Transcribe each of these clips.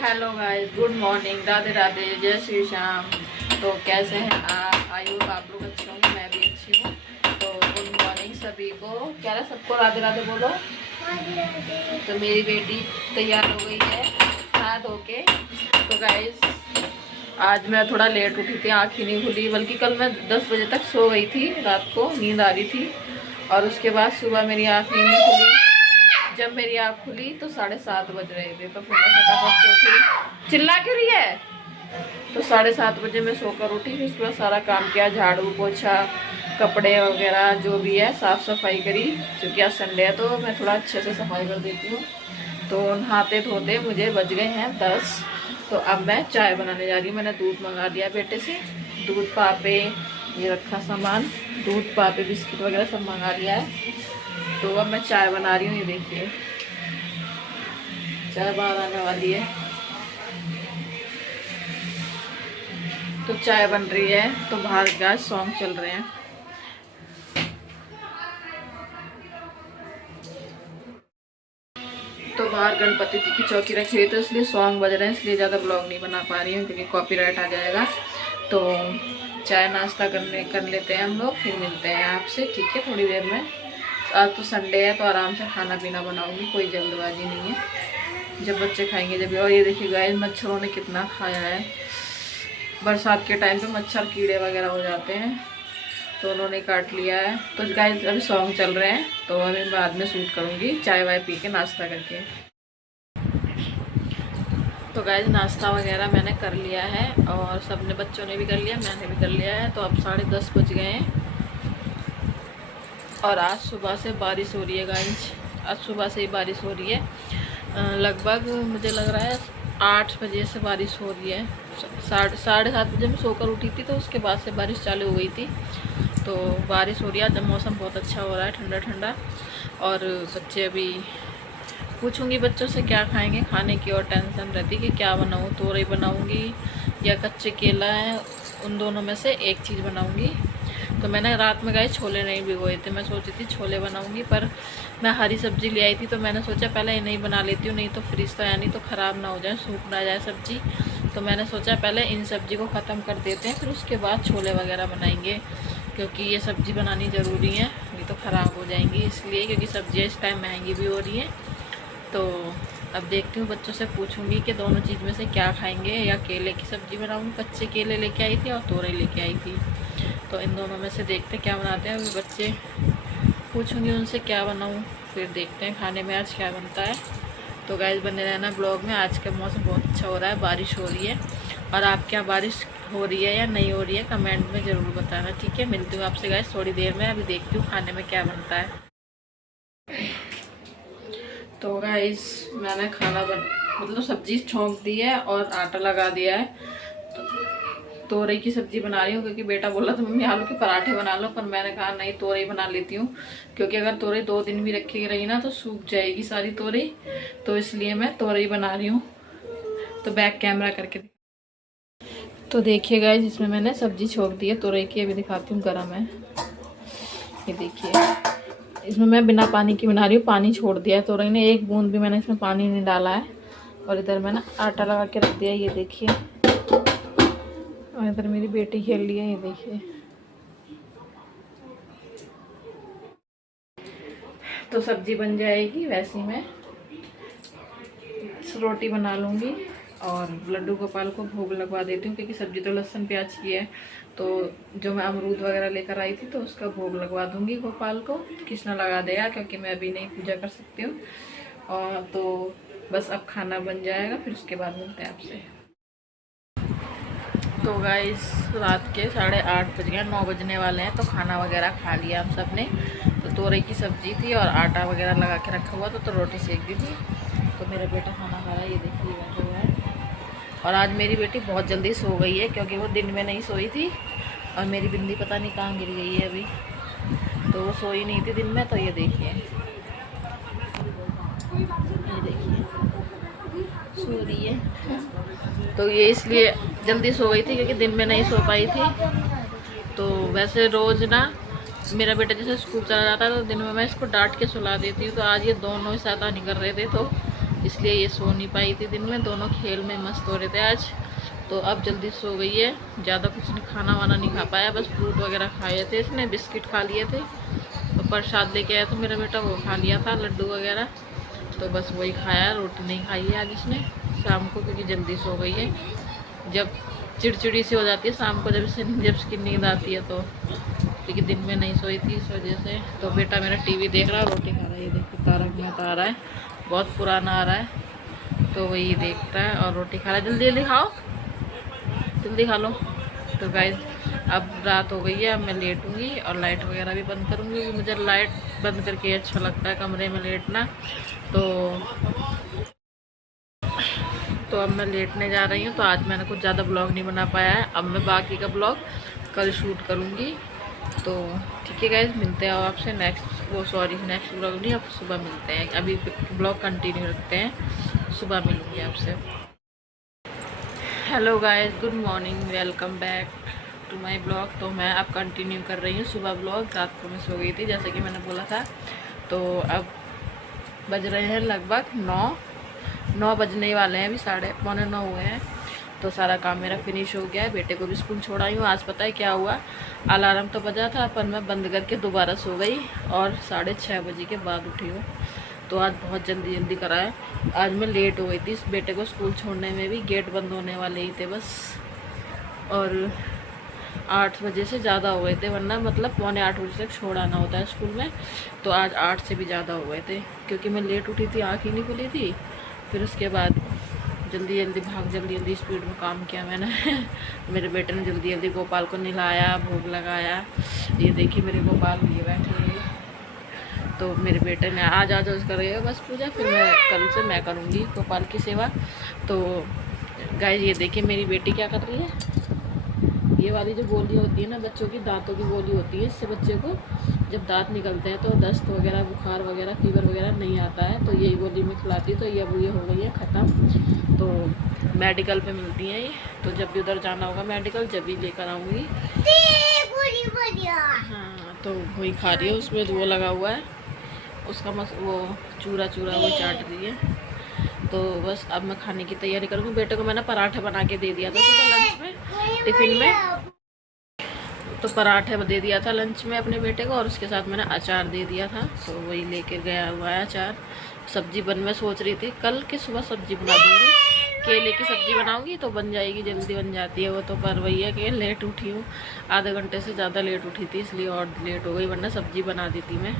Hello guys, good morning, Radhe Radhe, जय श्री श्याम। तो कैसे हैं आप? आई होप आप लोग अच्छे होंगे, मैं भी अच्छी हूँ। तो गुड मॉर्निंग सभी को। कह रहा सबको राधे राधे बोलो। तो मेरी बेटी तैयार हो गई है नहा धो के। तो गाइस आज मैं थोड़ा लेट उठी थी, आँख ही नहीं खुली, बल्कि कल मैं 10 बजे तक सो गई थी, रात को नींद आ रही थी। और उसके बाद सुबह मेरी आँख नहीं खुली। जब मेरी आँख खुली तो 7:30 बज रहे थे। तो फिर मैं फटाफट से उठी। चिल्ला क्यों रही है? तो 7:30 बजे मैं सोकर उठी। फिर उसके बाद सारा काम किया, झाड़ू पोछा, कपड़े वगैरह जो भी है साफ़ सफाई करी, क्योंकि आज संडे है तो मैं थोड़ा अच्छे से सफाई कर देती हूँ। तो नहाते धोते मुझे बज गए हैं 10। तो अब मैं चाय बनाने जा रही हूँ। मैंने दूध मंगा दिया बेटे से, दूध पापे, ये रखा सामान, दूध पापे बिस्किट वगैरह सब मंगा लिया है। तो अब मैं चाय बना रही हूँ। ये देखिए चाय बाहर आने वाली है। तो चाय बन रही है, तो बाहर का सॉन्ग चल रहे हैं। तो बाहर गणपति जी की चौकी रखी हुई, तो इसलिए सॉन्ग बज रहे हैं, इसलिए ज़्यादा ब्लॉग नहीं बना पा रही हूँ क्योंकि कॉपीराइट आ जाएगा। तो चाय नाश्ता कर लेते हैं हम लोग, फिर मिलते हैं आपसे, ठीक है, थोड़ी देर में। आज तो संडे है तो आराम से खाना पीना बनाऊंगी, कोई जल्दबाजी नहीं है। जब बच्चे खाएंगे जब। और ये देखिए गाइस, मच्छरों ने कितना खाया है। बरसात के टाइम पे मच्छर कीड़े वगैरह हो जाते हैं, तो उन्होंने काट लिया है। तो गाइस अभी सॉन्ग चल रहे हैं, तो अभी बाद में शूट करूँगी चाय वाय पी के, नाश्ता करके। तो गाइस नाश्ता वगैरह मैंने कर लिया है, और सबने, बच्चों ने भी कर लिया, मैंने भी कर लिया है। तो अब 10:30 बज गए हैं, और आज सुबह से बारिश हो रही है गाइस। आज सुबह से ही बारिश हो रही है। लगभग मुझे लग रहा है 8 बजे से बारिश हो रही है। 7:30 बजे मैं सोकर उठी थी, तो उसके बाद से बारिश चालू हो गई थी। तो बारिश हो रही है, जब मौसम बहुत अच्छा हो रहा है, ठंडा ठंडा। और बच्चे अभी पूछूंगी बच्चों से क्या खाएंगे, खाने की और टेंशन रहती कि क्या बनाऊँ, तोरई बनाऊँगी या कच्चे केला है, उन दोनों में से एक चीज़ बनाऊँगी। तो मैंने रात में गए छोले नहीं भिगोए थे, मैं सोची थी छोले बनाऊंगी, पर मैं हरी सब्जी ले आई थी, तो मैंने सोचा पहले इन्हें ही बना लेती हूँ, नहीं तो फ्रिज तो है नहीं, तो ख़राब ना हो जाए, सूख ना जाए सब्जी। तो मैंने सोचा पहले इन सब्जी को ख़त्म कर देते हैं, फिर उसके बाद छोले वगैरह बनाएंगे, क्योंकि ये सब्ज़ी बनानी ज़रूरी है, नहीं तो ख़राब हो जाएंगी, इसलिए, क्योंकि सब्जियाँ इस टाइम महंगी भी हो रही हैं। तो अब देखती हूँ, बच्चों से पूछूंगी कि दोनों चीज़ में से क्या खाएंगे, या केले की सब्ज़ी बनाऊँ, कच्चे केले लेके आई थी और तोरई लेके आई थी। तो इन दोनों में से देखते हैं क्या बनाते हैं। अभी बच्चे पूछूंगी उनसे क्या बनाऊँ, फिर देखते हैं खाने में आज क्या बनता है। तो गाइस बने रहना ब्लॉग में। आज का मौसम बहुत अच्छा हो रहा है, बारिश हो रही है। और आपके यहाँ बारिश हो रही है या नहीं हो रही है, कमेंट में ज़रूर बताना, ठीक है। मिलती हूँ आपसे गाइस थोड़ी देर में। अभी देखती हूँ खाने में क्या बनता है। तो गाइस मैंने खाना मतलब सब्जी छोंक दी है और आटा लगा दिया है। तोरई की सब्जी बना रही हूँ, क्योंकि बेटा बोला था मम्मी आलू के पराठे बना लो, पर मैंने कहा नहीं, तोरई बना लेती हूँ, क्योंकि अगर तोरई 2 दिन भी रखी रही ना तो सूख जाएगी सारी तोरई, तो इसलिए मैं तोरई बना रही हूँ। तो बैक कैमरा करके तो देखिए गाइस, इसमें मैंने सब्जी छोंक दी है तोरई की, अभी दिखाती हूँ, गरम है, ये देखिए। इसमें मैं बिना पानी की बना रही हूँ, पानी छोड़ दिया है तोरई ने, एक बूंद भी मैंने इसमें पानी नहीं डाला है। और इधर मैंने आटा लगा के रख दिया है, ये देखिए। और इधर मेरी बेटी खेल रही है, ये देखिए। तो सब्जी बन जाएगी, वैसे ही मैं रोटी बना लूँगी और लड्डू गोपाल को भोग लगवा देती हूँ, क्योंकि सब्जी तो लहसुन प्याज की है। तो जो मैं अमरूद वगैरह लेकर आई थी, तो उसका भोग लगवा दूँगी गोपाल को, कृष्णा लगा देगा, क्योंकि मैं अभी नहीं पूजा कर सकती हूँ। और तो बस अब खाना बन जाएगा, फिर उसके बाद मिलते हैं आपसे। तो गाइस रात के 8:30 बज गए, 9 बजने वाले हैं। तो खाना वगैरह खा लिया हम सब ने। तो तोरई की सब्जी थी और आटा वगैरह लगा के रखा हुआ था, तो रोटी सेक दी थी। तो मेरा बेटा खाना खा रहा है, ये देखिए बैठा हुआ है। और आज मेरी बेटी बहुत जल्दी सो गई है, क्योंकि वो दिन में नहीं सोई थी, और मेरी बिंदी पता नहीं कहाँ गिर गई है अभी, तो वो सोई नहीं थी दिन में। तो ये देखिए सो रही है। तो ये इसलिए जल्दी सो गई थी, क्योंकि दिन में नहीं सो पाई थी। तो वैसे रोज़ ना मेरा बेटा जैसे स्कूल चला जाता है, तो दिन में मैं इसको डांट के सुला देती हूँ। तो आज ये दोनों शैतानी कर रहे थे, तो इसलिए ये सो नहीं पाई थी दिन में। दोनों खेल में मस्त हो रहे थे आज। तो अब जल्दी सो गई है। ज़्यादा कुछ नहीं, खाना वाना नहीं खा पाया, बस फ्रूट वगैरह खाए थे इसने, बिस्किट खा लिए थे। तो प्रसाद लेके आया था मेरा बेटा, वो खा लिया था, लड्डू वगैरह। तो बस वही खाया, रोटी नहीं खाई है आज इसने शाम को, क्योंकि जल्दी सो गई है। जब चिड़चिड़ी सी हो जाती है शाम को, जब इसकी नींद आती है तो, क्योंकि दिन में नहीं सोई थी इस वजह से। तो बेटा मेरा टीवी देख रहा है, रोटी खा रहा है। ये देखो तारक मेहता आ रहा है, बहुत पुराना आ रहा है, तो वही देखता है और रोटी खा रहा है। जल्दी जल्दी खाओ, जल्दी खा लो। तो गाइस अब रात हो गई है, अब मैं लेटूंगी और लाइट वगैरह भी बंद करूंगी, क्योंकि मुझे लाइट बंद करके अच्छा लगता है कमरे में लेटना। तो अब मैं लेटने जा रही हूँ। तो आज मैंने कुछ ज़्यादा ब्लॉग नहीं बना पाया है, अब मैं बाकी का ब्लॉग कल शूट करूँगी। तो ठीक है गाइज, मिलते हैं आपसे नेक्स्ट ब्लॉग नहीं, अब सुबह मिलते हैं। अभी ब्लॉग कंटिन्यू रखते हैं, सुबह मिलूँगी आपसे। Hello guys, good morning, welcome back to my blog. तो मैं अब कंटिन्यू कर रही हूँ सुबह ब्लॉग। रात को मैं सो गई थी जैसे कि मैंने बोला था। तो अब बज रहे हैं लगभग 9 बजने वाले हैं, अभी 8:45 हुए हैं। तो सारा काम मेरा फिनिश हो गया है। बेटे को भी स्कूल छोड़ आई हूँ। आज पता है क्या हुआ, अलार्म तो बजा था पर मैं बंद करके दोबारा सो गई और 6:30 बजे के बाद उठी हूँ। तो आज बहुत जल्दी करा है। आज मैं लेट हो गई थी बेटे को स्कूल छोड़ने में भी, गेट बंद होने वाले ही थे बस, और 8 बजे से ज़्यादा हो गए थे, वरना मतलब 7:45 बजे तक छोड़ आना होता है स्कूल में। तो आज 8 से भी ज़्यादा हो गए थे, क्योंकि मैं लेट उठी थी, आँख ही नहीं खुली थी। फिर उसके बाद जल्दी स्पीड में काम किया मैंने। मेरे बेटे ने जल्दी गोपाल को नहलाया, भोग लगाया। ये देखिए मेरे गोपाल ये बैठे। तो मेरे बेटे ने आज करेगा बस पूजा, फिर कल से मैं करूँगी गोपाल की सेवा। तो गाइस ये देखिए मेरी बेटी क्या कर रही है। ये वाली जो गोली होती है ना, बच्चों की दांतों की गोली होती है, इससे बच्चे को जब दांत निकलते हैं तो दस्त वगैरह, बुखार वगैरह, फीवर वगैरह नहीं आता है। तो यही गोली मैं खिलाती हूँ। तो ये अब ये हो गई है ख़त्म। तो मेडिकल पे मिलती है ये, तो जब भी उधर जाना होगा मेडिकल, जब भी लेकर आऊँगी। हाँ, तो वही खा रही है, उसमें वो लगा हुआ है उसका वो चूरा वो चाट रही है। तो बस अब मैं खाने की तैयारी करूँगी। बेटे को मैंने पराठा बना के दे दिया था सुबह लंच में, टिफ़िन में। तो पराठे दे दिया था लंच में अपने बेटे को, और उसके साथ मैंने अचार दे दिया था। तो वही लेके गया हुआ है अचार। सब्जी मैं सोच रही थी कल के सुबह सब्जी बना दूँगी, केले की सब्ज़ी बनाऊँगी तो बन जाएगी, जल्दी बन जाती है वो। तो पर वही है कि लेट उठी हूँ, आधे घंटे से ज़्यादा लेट उठी थी, इसलिए और लेट हो गई, वरना सब्ज़ी बना दी थी मैं।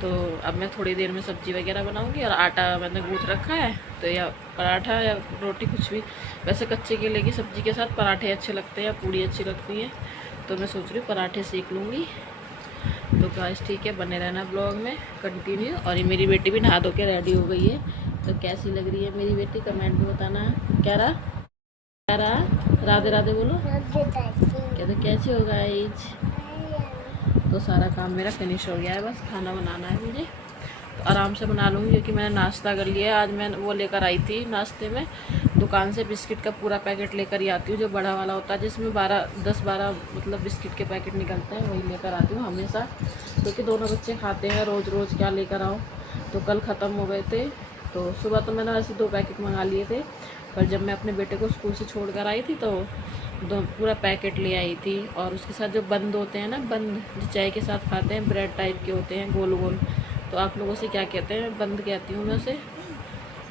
तो अब मैं थोड़ी देर में सब्ज़ी वगैरह बनाऊंगी, और आटा मैंने गूँथ रखा है। तो या पराठा या रोटी कुछ भी, वैसे कच्चे केले की सब्ज़ी के साथ पराठे अच्छे लगते हैं या पूड़ी अच्छी लगती है। तो मैं सोच रही हूँ पराठे सेक लूँगी। तो गाइस ठीक है, बने रहना ब्लॉग में कंटिन्यू। और ये मेरी बेटी भी नहा धो के रेडी हो गई है। तो कैसी लग रही है मेरी बेटी, कमेंट में बताना। क्या रहा राधे राधे बोलो। कहते कैसी हो गाइस। तो सारा काम मेरा फिनिश हो गया है, बस खाना बनाना है मुझे। तो आराम से बना लूँगी, क्योंकि मैंने नाश्ता कर लिया है। आज मैं वो लेकर आई थी नाश्ते में, दुकान से बिस्किट का पूरा पैकेट लेकर ही आती हूँ, जो बड़ा वाला होता है, जिसमें 10-12 मतलब बिस्किट के पैकेट निकलते हैं, वही लेकर आती हूँ हमेशा, क्योंकि दोनों बच्चे खाते हैं, रोज़ क्या लेकर आओ। तो कल ख़त्म हो गए थे। तो सुबह तो मैंने ऐसे 2 पैकेट मंगा लिए थे, पर जब मैं अपने बेटे को स्कूल से छोड़ कर आई थी तो पूरा पैकेट ले आई थी। और उसके साथ जो बंद होते हैं ना, बंद जो चाय के साथ खाते हैं, ब्रेड टाइप के होते हैं गोल। तो आप लोगों से क्या कहते हैं, बंद कहती हूँ मैं उसे।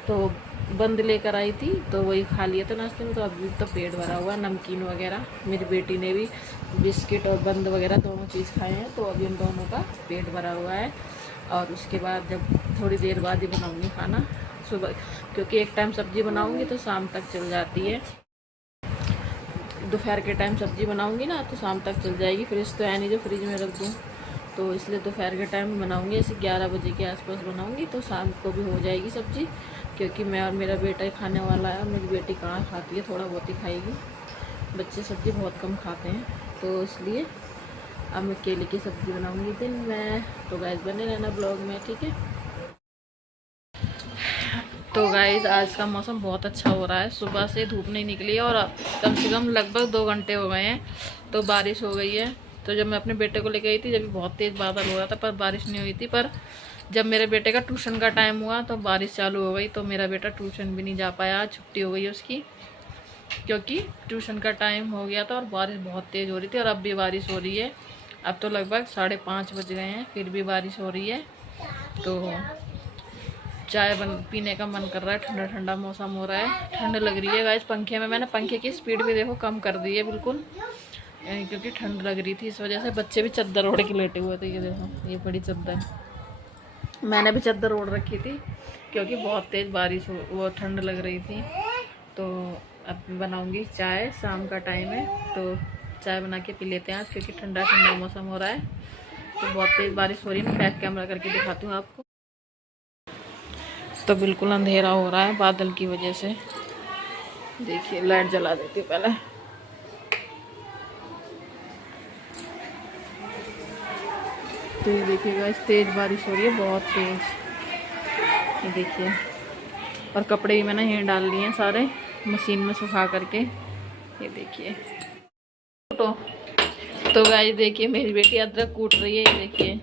तो बंद लेकर आई थी, तो वही खा लिए थे नाश्ते में। तो अभी तो पेट भरा हुआ है, नमकीन वगैरह। मेरी बेटी ने भी बिस्किट और बंद वगैरह दोनों चीज़ खाए हैं, तो अभी उन दोनों का पेट भरा हुआ है। और उसके बाद जब थोड़ी देर बाद ही बनाऊँगी खाना सुबह, क्योंकि एक टाइम सब्ज़ी बनाऊँगी तो शाम तक चल जाती है। दोपहर के टाइम सब्ज़ी बनाऊँगी ना तो शाम तक चल जाएगी। फ्रिज तो है नहीं जो फ्रिज में रख दूँ, तो इसलिए दोपहर के टाइम बनाऊँगी, ऐसे 11 बजे के आसपास बनाऊँगी, तो शाम को भी हो जाएगी सब्ज़ी। क्योंकि मैं और मेरा बेटा ही खाने वाला है, मेरी बेटी कहाँ खाती है, थोड़ा बहुत ही खाएगी। बच्चे सब्ज़ी बहुत कम खाते हैं, तो इसलिए अब मैं केले की सब्ज़ी बनाऊँगी दिन में। तो गाइस बने रहना ब्लॉग में, ठीक है। तो गाइस आज का मौसम बहुत अच्छा हो रहा है, सुबह से धूप नहीं निकली है, और कम से कम लगभग 2 घंटे हो गए हैं तो बारिश हो गई है। तो जब मैं अपने बेटे को लेके आई थी, जब भी बहुत तेज़ बादल हो रहा था, पर बारिश नहीं हुई थी। पर जब मेरे बेटे का ट्यूशन का टाइम हुआ तो बारिश चालू हो गई, तो मेरा बेटा ट्यूशन भी नहीं जा पाया, छुट्टी हो गई उसकी, क्योंकि ट्यूशन का टाइम हो गया था और बारिश बहुत तेज़ हो रही थी। और अब भी बारिश हो रही है। अब तो लगभग 5:30 बज गए हैं, फिर भी बारिश हो रही है। तो चाय पीने का मन कर रहा है, ठंडा ठंडा मौसम हो रहा है, ठंड लग रही है गाइस। पंखे में मैंने पंखे की स्पीड भी देखो कम कर दी है बिल्कुल, क्योंकि ठंड लग रही थी इस वजह से। बच्चे भी चादर ओढ़ के लेटे हुए थे, ये देखो ये बड़ी चादर, मैंने भी चादर ओढ़ रखी थी क्योंकि बहुत तेज़ बारिश वो ठंड लग रही थी। तो अब बनाऊंगी चाय, शाम का टाइम है तो चाय बना के पी लेते हैं आज, क्योंकि ठंडा ठंडा मौसम हो रहा है। तो बहुत तेज़ बारिश हो रही है, मैं बैक कैमरा करके दिखाती हूँ आपको। तो बिल्कुल अंधेरा हो रहा है बादल की वजह से। देखिए लाइट जला देती हूँ पहले। तो ये देखिएगा, इस तेज़ बारिश हो रही है, बहुत तेज़। ये देखिए, और कपड़े भी मैंने यहीं डाल लिए हैं सारे मशीन में सुखा करके। ये देखिए तो गाइस देखिए मेरी बेटी अदरक कूट रही है, ये देखिए।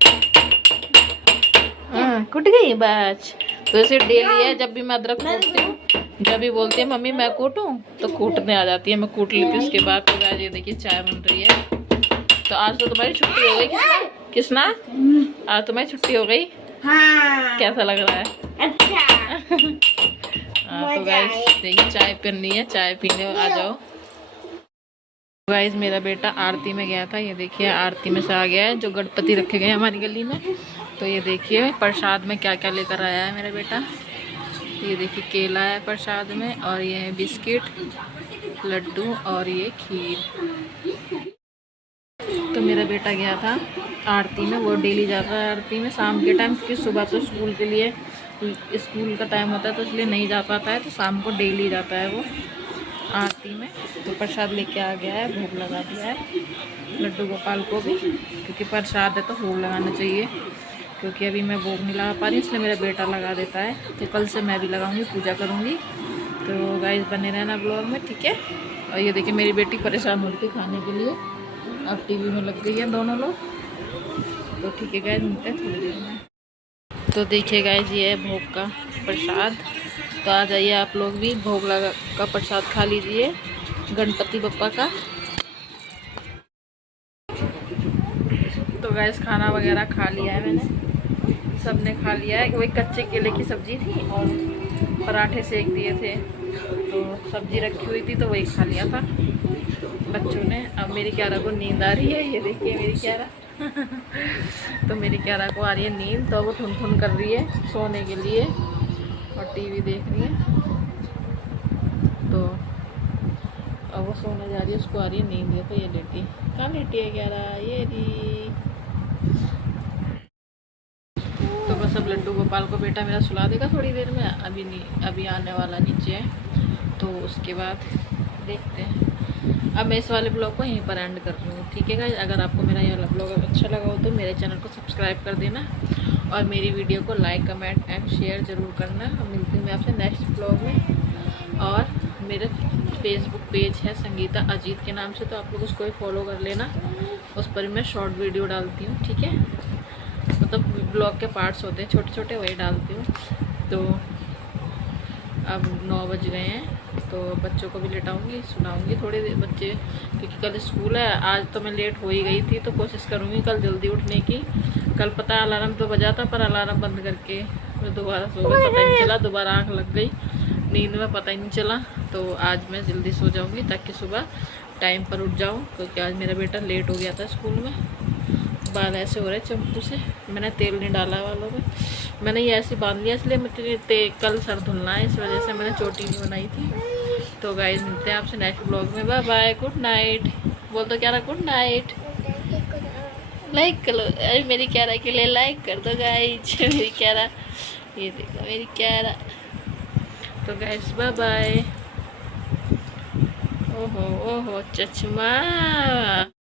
कूट गई बाज। तो ऐसे डेली है, जब भी मैं अदरक कूटती हूँ, जब भी बोलती है मम्मी मैं कूटूं, तो कूटने आ जाती है, मैं कूट लेती हूँ उसके बाद। तो गाइस ये देखिए चाय बन रही है। तो आज तो तुम्हारी छुट्टी हो गई किसना? आज तुम्हारी छुट्टी हो गई। हाँ। कैसा लग रहा है? अच्छा। हाँ तो गाइस देखिए चाय पीनी है, चाय पीने आ जाओ। गाइस मेरा बेटा आरती में गया था, ये देखिए आरती में से आ गया है, जो गणपति रखे गए हैं हमारी गली में। तो ये देखिए प्रसाद में क्या क्या लेकर आया है मेरा बेटा। ये देखिए केला है प्रसाद में, और ये है बिस्किट, लड्डू और ये खीर। तो मेरा बेटा गया था आरती में, वो डेली जाता है आरती में शाम के टाइम, क्योंकि सुबह तो स्कूल के लिए स्कूल का टाइम होता है तो इसलिए नहीं जा पाता है, तो शाम को डेली जाता है वो आरती में। तो प्रसाद लेके आ गया है, भोग लगा दिया है लड्डू गोपाल को भी, क्योंकि प्रसाद है तो भोग लगाना चाहिए। क्योंकि अभी मैं भोग नहीं लगा पा रही, इसलिए मेरा बेटा लगा देता है। तो कल से मैं भी लगाऊंगी, पूजा करूंगी। तो गाइस बने रहना ब्लॉग में, ठीक है। और ये देखिए मेरी बेटी परेशान हो रही थी खाने के लिए, अब टीवी में लग गई है दोनों लोग। तो ठीक है गाइस, मिलते हैं थोड़ी देर में। तो देखिए गाइस ये है भोग का प्रसाद। तो आ जाइए आप लोग भी भोग लगा का प्रसाद खा लीजिए गणपति बप्पा का। तो गाइस खाना वगैरह खा लिया है मैंने, सबने खा लिया है। वही कच्चे केले की सब्ज़ी थी और पराठे सेक दिए थे, तो सब्ज़ी रखी हुई थी तो वही खा लिया था बच्चों ने। अब मेरी क्यारा को नींद आ रही है, ये देखिए मेरी क्यारा तो मेरी क्यारा को आ रही है नींद, तो वो ठुन कर रही है सोने के लिए और टीवी देख रही है। तो अब वो सोने जा रही है, उसको आ रही है नींद। है तो ये लेटी, कहाँ लेटी है क्यारा? ये री। तो बस अब लड्डू गोपाल को बेटा मेरा सुला देगा थोड़ी देर में, अभी नहीं, अभी आने वाला नीचे है, तो उसके बाद देखते हैं। अब मैं इस वाले ब्लॉग को यहीं पर एंड कर रही हूँ, ठीक है गाइस। अगर आपको मेरा ये वाला ब्लॉग अच्छा लगा हो तो मेरे चैनल को सब्सक्राइब कर देना, और मेरी वीडियो को लाइक कमेंट एंड शेयर ज़रूर करना। मिलती हूँ मैं आपसे नेक्स्ट ब्लॉग में। और मेरे फेसबुक पेज है संगीता अजीत के नाम से, तो आप लोग उसको भी फॉलो कर लेना, उस पर मैं शॉर्ट वीडियो डालती हूँ, ठीक है। मतलब ब्लॉग के पार्ट्स होते हैं छोटे छोटे, वही डालती हूँ। तो अब 9 बज गए हैं, तो बच्चों को भी लेटाऊंगी, सुनाऊंगी थोड़ी देर बच्चे, क्योंकि कल स्कूल है। आज तो मैं लेट हो ही गई थी, तो कोशिश करूँगी कल जल्दी उठने की। कल पता है अलार्म तो बजा था, पर अलार्म बंद करके मैं दोबारा सो गई, पता ही नहीं चला, दोबारा आँख लग गई नींद में, पता ही नहीं चला। तो आज मैं जल्दी सो जाऊँगी ताकि सुबह टाइम पर उठ जाऊँ, क्योंकि आज मेरा बेटा लेट हो गया था स्कूल में। बाल ऐसे हो रहे चंपू से, मैंने तेल नहीं डाला बालों में, मैंने ये ऐसे बांध लिया, इसलिए मुझे कल सर धुलना है, इस वजह से मैंने चोटी नहीं बनाई थी। तो गाइस मिलते हैं आपसे नेक्स्ट ब्लॉग में, बाय बाय, गुड नाइट। बोल तो क्या रहा, गुड नाइट। लाइक कर लो, अरे मेरी क्यारा के लिए लाइक कर दो गाइस मेरी क्यारा, ये देखो मेरी क्यारा। तो गाइस बाय बाय। ओहो ओहो चचमा।